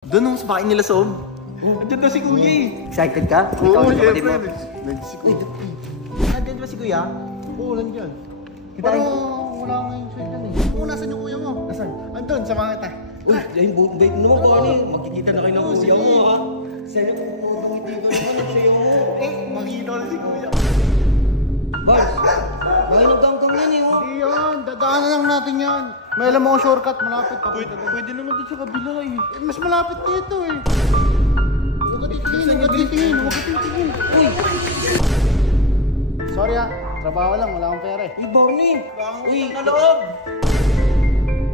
Doon sa bahay nila Sob. Andiyan daw si Kuya eh. Excited ka? Oo, syempre. Nandiyan ba si Kuya? Oo, nandiyan. Pero wala nga yung sweat yan eh. Oo, nasan yung kuya mo? Nasaan? Andun, sa mga kita. uy, yung bait mo naman, Barney. Magkikita na kayo ng kuya mo, ha? Sana hindi ka naman ang sayo mo. Makita na si Kuya. Bars, bakit nagdanggang yan eh, oh? Hindi yan, dadaanan lang natin yan. May alam mo shortcut, malapit pa. Pwede naman doon sa kabila eh. Mas malapit dito eh. Huwag ka titingin, huwag ka titingin, huwag ka titingin. Uy, Sorry ah, trabaho lang, wala akong pera eh. uy, Barney. Uy, Na loob!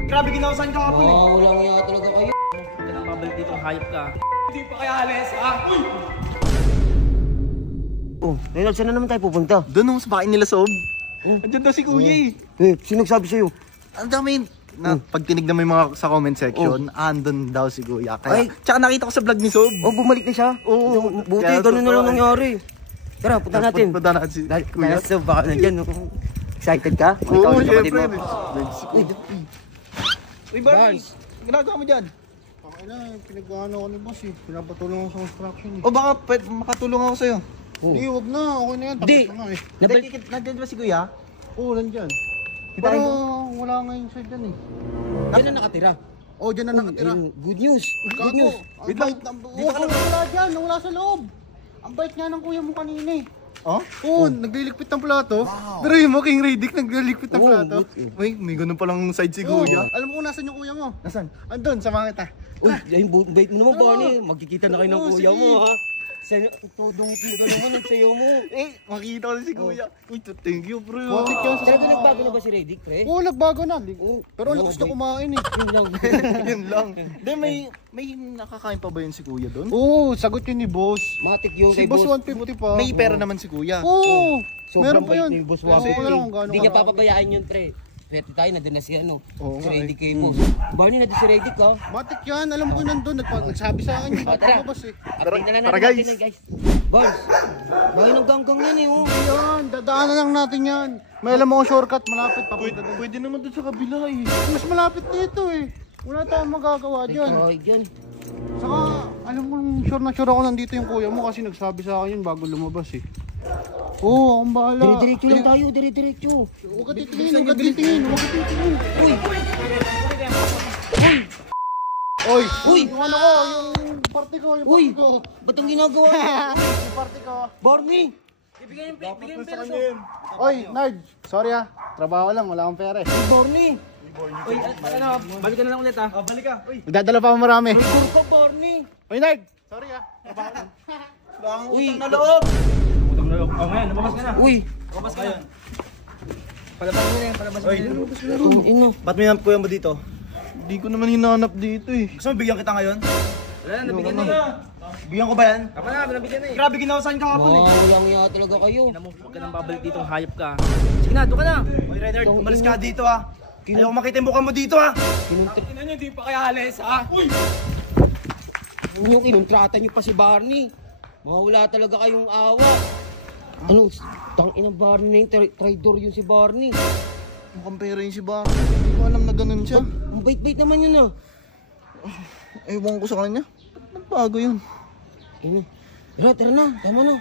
Grabe ginawasan ka kapon eh. wala nga yata talaga kayo. Huwag ka nang babalik dito, hayop ka. Hindi pa kaya alis, ha? Uy! Oh, Reynald, saan na naman tayo pupunta? Doon sa bahay nila Sob. Andiyan daw si Kuya eh. Sino nagsabi sa'yo? Ang dami na pag tinignan mo yung mga sa comment section, andun daw si Kuya. Kaya, Ay. tsaka nakita ko sa vlog ni Sob. Oh, bumalik na siya? Oo. Buti, Kaya ganun na lang totoo. nangyari. Tara, punta natin. Punta natin si Kuya. Nasa baka nandiyan. Excited ka? Oo, Ikaw, kapatid syempre. mo. Si Kuya. Uy, Barney, ginagawa mo dyan? Okay na, pinag-ano ako ni boss eh. Pinapatulong ako sa construction eh. O baka makatulong ako sa'yo. Hindi, huwag na, okay na yan. Di. Tapos na nga eh. Nandiyan ba si Kuya? Oo, nandiyan. Pero wala nga yung sweat yan eh. Diyan na nakatira. Oo, dyan na nakatira. Good news. Good Gago, news. ang bait. Wala dyan, wala sa loob. Ang bait nga ng kuya mo kanina eh. Oh? Oo, nagliligpit ng plato. Pero yung mo, King Radic, nagliligpit ng plato. May ganun palang side si Kuya. Alam mo kung nasan yung kuya mo? Nasaan? Andun, sa mga kita. Uy, yung bait mo naman, Barney. Magkikita na kayo ng Oo, kuya sige. mo, ha? Sana, todong iti ka naman ang sayo mo. Makita ko na si Kuya. Uy, thank you, bro. Butik yan sa Talaga nagbago na ba si Redick, pre? Oo, nagbago na. Oo. Pero ang lakas na kumain eh. Yun lang. Yun lang. Hindi, may nakakain pa ba yun si Kuya doon? Oo, sagot yun ni boss. Matik yung Si kay boss boss. 150 pa. May pera naman si Kuya. Oo, Sobrang meron pa bait yun. ni boss Ewan ko lang kung gaano Hindi niya karami. papabayaan yun, pre. Swerte tayo, nandun na si ano. Oo Si nga Redick kay boss. Barney, nandun si Redick, ha? Matik yan, alam ko nandun. Nagsabi sa akin yung Tara. lumabas eh. Update na lang Tara, natin guys. natin, guys. Boss, bakit nagdanggang yan, eh, oh? Yan, dadaanan lang natin yan. May alam mo shortcut, malapit pa. Pwede naman doon sa kabila eh. Mas malapit dito eh. Wala tayong magagawa dyan. Ay, dyan. Saka, alam mo, sure na sure ako nandito yung kuya mo kasi nagsabi sa akin yun bago lumabas eh. Oo, akong bahala. Dire-diretso lang tayo, dire-diretso. Huwag ka titingin, huwag ka titingin, huwag ka titingin. Uy! Oy! Uy! Yung ano ko, yung party ko, yung Uy! party ko. Ba't ang ginagawa mo? Yung party ko. Barney! Bigyan yung pera so. Oy, Nard, sorry ah. Trabaho lang, wala akong pera eh. Barney! Uy, ano, balik ka na lang ulit ah. Balik ka. Uy, Magdadala pa ako marami. Siguro ka, Barney! Oy, Nard! Sorry ah. Trabaho lang. baka Uy. utang na loob. Utang na loob. Oh, ngayon, lumabas ka na. Uy! Lumabas ka na. Palabas mo na yan, palabas mo na yan. Itong ina. Ba't may hanap kuya mo dito? Hindi ko naman hinahanap dito eh. Gusto mo bigyan kita ngayon? Wala na, nabigyan na eh. Bigyan ko ba yan? Tama na, nabigyan na eh. Grabe ginawasan ka kapon eh. Wala nga talaga kayo. Huwag ka nang babalik dito, hayop ka. Sige na, doon ka na. Uy, Renard, umalis ka dito ah. Ayaw ko makita yung mukha mo dito ah. Ina niyo, di pa kaya alis ah. Uy! Yung kinontrata niyo pa si Barney. Mga wala talaga kayong awa. Ano? Tang ina Barney na yung traidor yun si Barney. Mukhang pera yun si Barney. Hindi ko alam na ganun siya. Ang bait-bait naman yun ah. Ewan ko sa kanya. Ba't nagbago yun? Ina. Tara na. Tama na.